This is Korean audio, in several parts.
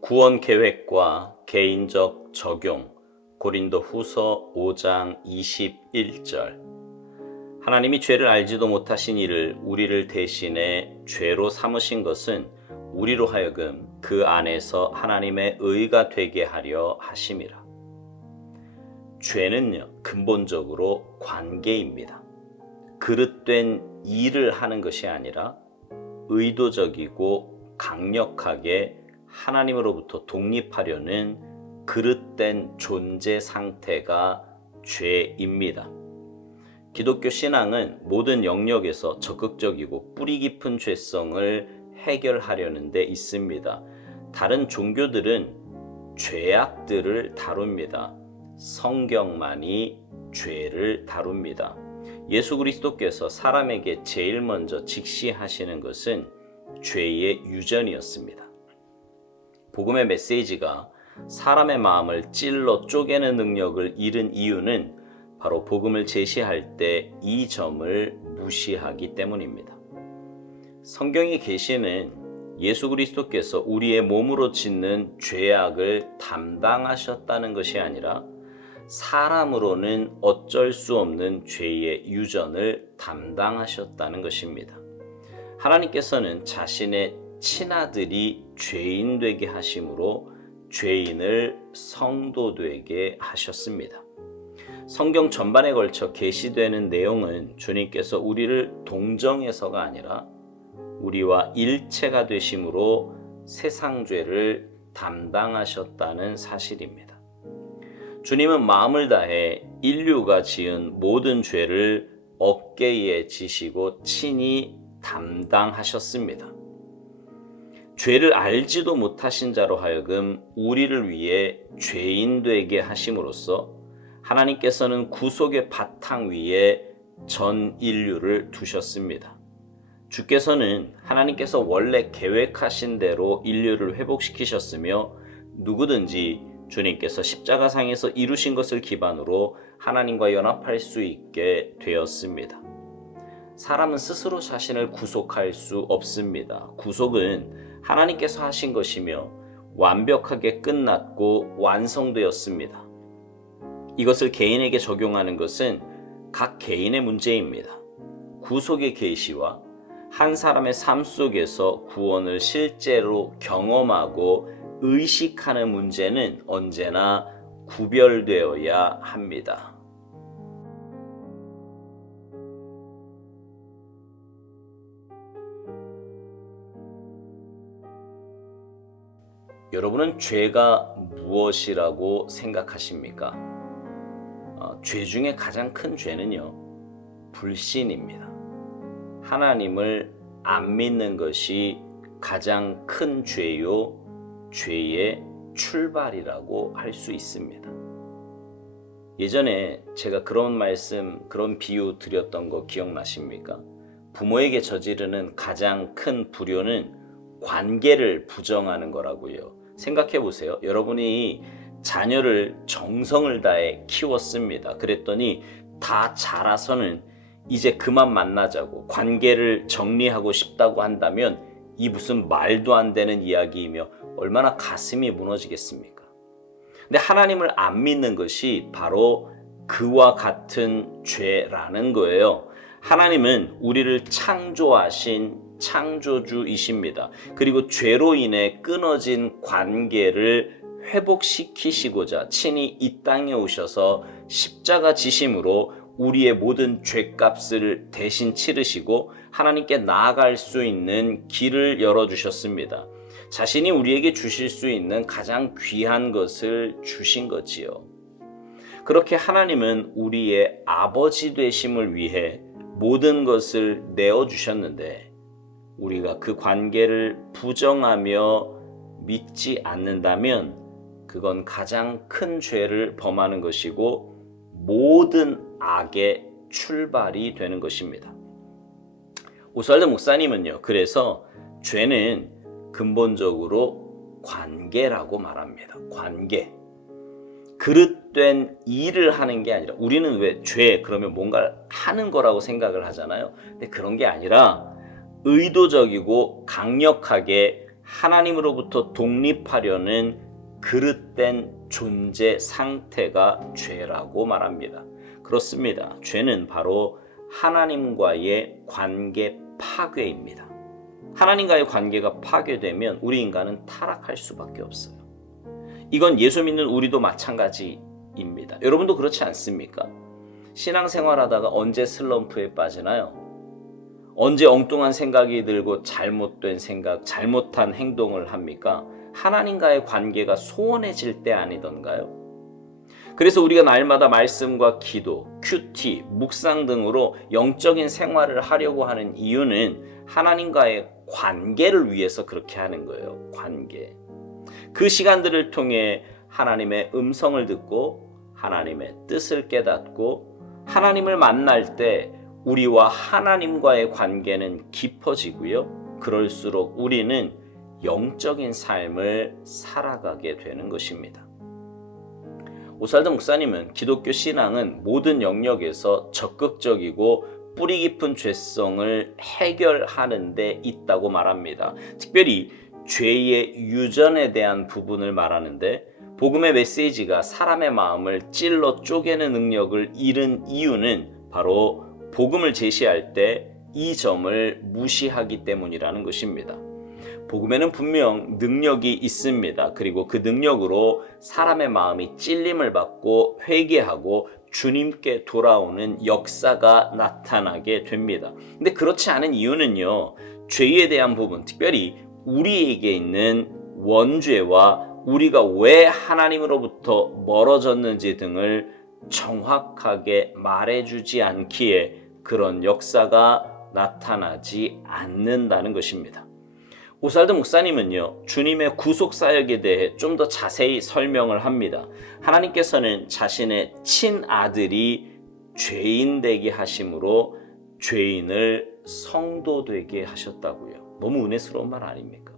구원 계획과 개인적 적용 고린도 후서 5장 21절 하나님이 죄를 알지도 못하신 이를 우리를 대신해 죄로 삼으신 것은 우리로 하여금 그 안에서 하나님의 의가 되게 하려 하심이라. 죄는요, 근본적으로 관계입니다. 그릇된 일을 하는 것이 아니라 의도적이고 강력하게 하나님으로부터 독립하려는 그릇된 존재 상태가 죄입니다. 기독교 신앙은 모든 영역에서 적극적이고 뿌리 깊은 죄성을 해결하려는 데 있습니다. 다른 종교들은 죄악들을 다룹니다. 성경만이 죄를 다룹니다. 예수 그리스도께서 사람에게 제일 먼저 직시하시는 것은 죄의 유전이었습니다. 복음의 메시지가 사람의 마음을 찔러 쪼개는 능력을 잃은 이유는 바로 복음을 제시할 때 이 점을 무시하기 때문입니다. 성경의 계시는 예수 그리스도께서 우리의 몸으로 짓는 죄악을 담당하셨다는 것이 아니라 사람으로는 어쩔 수 없는 죄의 유전을 담당하셨다는 것입니다. 하나님께서는 자신의 친아들이 죄인 되게 하심으로 죄인을 성도 되게 하셨습니다. 성경 전반에 걸쳐 계시되는 내용은 주님께서 우리를 동정해서가 아니라 우리와 일체가 되심으로 세상 죄를 담당하셨다는 사실입니다. 주님은 마음을 다해 인류가 지은 모든 죄를 어깨에 지시고 친히 담당하셨습니다. 죄를 알지도 못하신 자로 하여금 우리를 위해 죄인 되게 하심으로써 하나님께서는 구속의 바탕 위에 전 인류를 두셨습니다. 주께서는 하나님께서 원래 계획하신 대로 인류를 회복시키셨으며 누구든지 주님께서 십자가상에서 이루신 것을 기반으로 하나님과 연합할 수 있게 되었습니다. 사람은 스스로 자신을 구속할 수 없습니다. 구속은 하나님께서 하신 것이며 완벽하게 끝났고 완성되었습니다. 이것을 개인에게 적용하는 것은 각 개인의 문제입니다. 구속의 계시와 한 사람의 삶 속에서 구원을 실제로 경험하고 의식하는 문제는 언제나 구별되어야 합니다. 여러분은 죄가 무엇이라고 생각하십니까? 어, 죄 중에 가장 큰 죄는요, 불신입니다. 하나님을 안 믿는 것이 가장 큰 죄요, 죄의 출발이라고 할 수 있습니다. 예전에 제가 그런 말씀, 그런 비유 드렸던 거 기억나십니까? 부모에게 저지르는 가장 큰 불효는 관계를 부정하는 거라고요. 생각해 보세요. 여러분이 자녀를 정성을 다해 키웠습니다. 그랬더니 다 자라서는 이제 그만 만나자고 관계를 정리하고 싶다고 한다면 이 무슨 말도 안 되는 이야기이며 얼마나 가슴이 무너지겠습니까? 근데 하나님을 안 믿는 것이 바로 그와 같은 죄라는 거예요. 하나님은 우리를 창조하신 창조주이십니다. 그리고 죄로 인해 끊어진 관계를 회복시키시고자 친히 이 땅에 오셔서 십자가 지심으로 우리의 모든 죄값을 대신 치르시고 하나님께 나아갈 수 있는 길을 열어주셨습니다. 자신이 우리에게 주실 수 있는 가장 귀한 것을 주신 거지요. 그렇게 하나님은 우리의 아버지 되심을 위해 모든 것을 내어주셨는데 우리가 그 관계를 부정하며 믿지 않는다면 그건 가장 큰 죄를 범하는 것이고 모든 악의 출발이 되는 것입니다. 오스왈드 목사님은요, 그래서 죄는 근본적으로 관계라고 말합니다. 관계. 그릇된 일을 하는 게 아니라 우리는 왜 죄 그러면 뭔가 하는 거라고 생각을 하잖아요. 근데 그런 게 아니라 의도적이고 강력하게 하나님으로부터 독립하려는 그릇된 존재 상태가 죄라고 말합니다. 그렇습니다. 죄는 바로 하나님과의 관계 파괴입니다. 하나님과의 관계가 파괴되면 우리 인간은 타락할 수밖에 없어요. 이건 예수 믿는 우리도 마찬가지입니다. 여러분도 그렇지 않습니까? 신앙생활 하다가 언제 슬럼프에 빠지나요? 언제 엉뚱한 생각이 들고 잘못된 생각, 잘못한 행동을 합니까? 하나님과의 관계가 소원해질 때 아니던가요? 그래서 우리가 날마다 말씀과 기도, 큐티, 묵상 등으로 영적인 생활을 하려고 하는 이유는 하나님과의 관계를 위해서 그렇게 하는 거예요. 관계. 그 시간들을 통해 하나님의 음성을 듣고 하나님의 뜻을 깨닫고 하나님을 만날 때 우리와 하나님과의 관계는 깊어지고요. 그럴수록 우리는 영적인 삶을 살아가게 되는 것입니다. 오살드 목사님은 기독교 신앙은 모든 영역에서 적극적이고 뿌리 깊은 죄성을 해결하는 데 있다고 말합니다. 특별히 죄의 유전에 대한 부분을 말하는데 복음의 메시지가 사람의 마음을 찔러 쪼개는 능력을 잃은 이유는 바로 복음을 제시할 때 이 점을 무시하기 때문이라는 것입니다. 복음에는 분명 능력이 있습니다. 그리고 그 능력으로 사람의 마음이 찔림을 받고 회개하고 주님께 돌아오는 역사가 나타나게 됩니다. 근데 그렇지 않은 이유는요. 죄에 대한 부분, 특별히 우리에게 있는 원죄와 우리가 왜 하나님으로부터 멀어졌는지 등을 정확하게 말해주지 않기에 그런 역사가 나타나지 않는다는 것입니다. 오살드 목사님은요, 주님의 구속 사역에 대해 좀 더 자세히 설명을 합니다. 하나님께서는 자신의 친아들이 죄인 되게 하심으로 죄인을 성도 되게 하셨다고요. 너무 은혜스러운 말 아닙니까?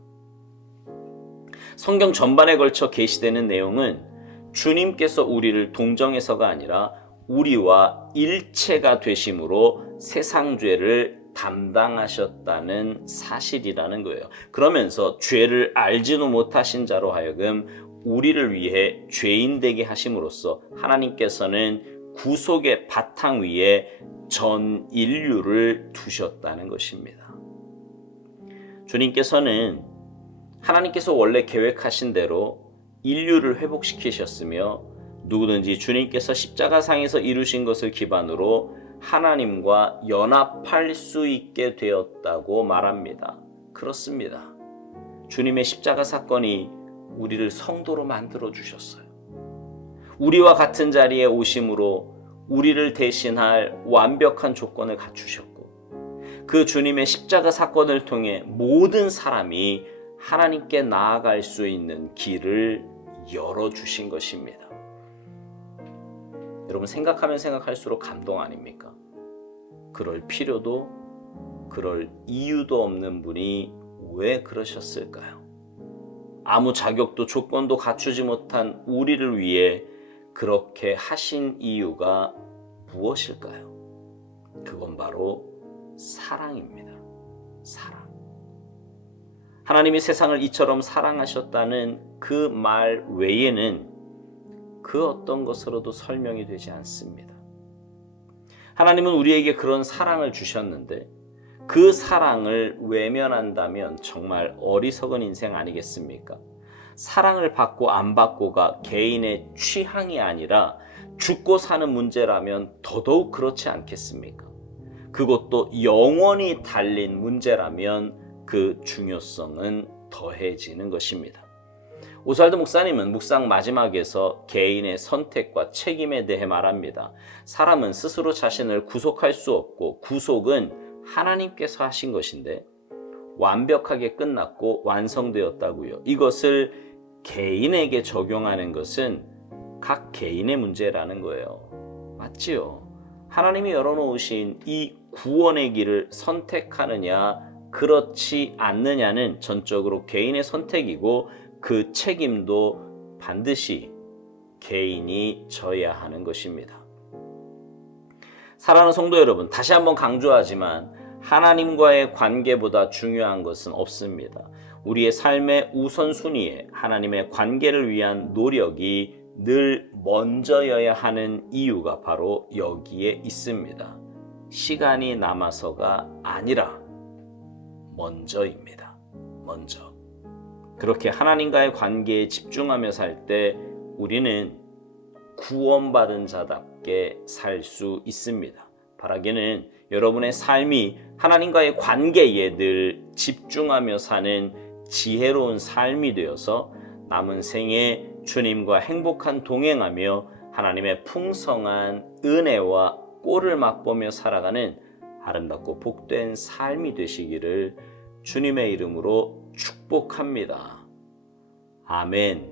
성경 전반에 걸쳐 계시되는 내용은 주님께서 우리를 동정해서가 아니라 우리와 일체가 되심으로 세상 죄를 담당하셨다는 사실이라는 거예요. 그러면서 죄를 알지도 못하신 자로 하여금 우리를 위해 죄인 되게 하심으로써 하나님께서는 구속의 바탕 위에 전 인류를 두셨다는 것입니다. 주님께서는 하나님께서 원래 계획하신 대로 인류를 회복시키셨으며 누구든지 주님께서 십자가상에서 이루신 것을 기반으로 하나님과 연합할 수 있게 되었다고 말합니다. 그렇습니다. 주님의 십자가 사건이 우리를 성도로 만들어 주셨어요. 우리와 같은 자리에 오심으로 우리를 대신할 완벽한 조건을 갖추셨고 그 주님의 십자가 사건을 통해 모든 사람이 하나님께 나아갈 수 있는 길을 열어 주신 것입니다. 여러분 생각하면 생각할수록 감동 아닙니까? 그럴 필요도 그럴 이유도 없는 분이 왜 그러셨을까요? 아무 자격도 조건도 갖추지 못한 우리를 위해 그렇게 하신 이유가 무엇일까요? 그건 바로 사랑입니다. 사랑. 하나님이 세상을 이처럼 사랑하셨다는 그 말 외에는 그 어떤 것으로도 설명이 되지 않습니다. 하나님은 우리에게 그런 사랑을 주셨는데 그 사랑을 외면한다면 정말 어리석은 인생 아니겠습니까? 사랑을 받고 안 받고가 개인의 취향이 아니라 죽고 사는 문제라면 더더욱 그렇지 않겠습니까? 그것도 영원히 달린 문제라면 그 중요성은 더해지는 것입니다. 오살드 목사님은 묵상 마지막에서 개인의 선택과 책임에 대해 말합니다. 사람은 스스로 자신을 구속할 수 없고 구속은 하나님께서 하신 것인데 완벽하게 끝났고 완성되었다고요. 이것을 개인에게 적용하는 것은 각 개인의 문제라는 거예요. 맞지요? 하나님이 열어놓으신 이 구원의 길을 선택하느냐, 그렇지 않느냐는 전적으로 개인의 선택이고 그 책임도 반드시 개인이 져야 하는 것입니다. 사랑하는 성도 여러분, 다시 한번 강조하지만 하나님과의 관계보다 중요한 것은 없습니다. 우리의 삶의 우선순위에 하나님의 관계를 위한 노력이 늘 먼저여야 하는 이유가 바로 여기에 있습니다. 시간이 남아서가 아니라 먼저입니다. 먼저. 그렇게 하나님과의 관계에 집중하며 살 때 우리는 구원받은 자답게 살 수 있습니다. 바라기는 여러분의 삶이 하나님과의 관계에 늘 집중하며 사는 지혜로운 삶이 되어서 남은 생에 주님과 행복한 동행하며 하나님의 풍성한 은혜와 꼴을 맛보며 살아가는 아름답고 복된 삶이 되시기를 주님의 이름으로 축복합니다. 아멘.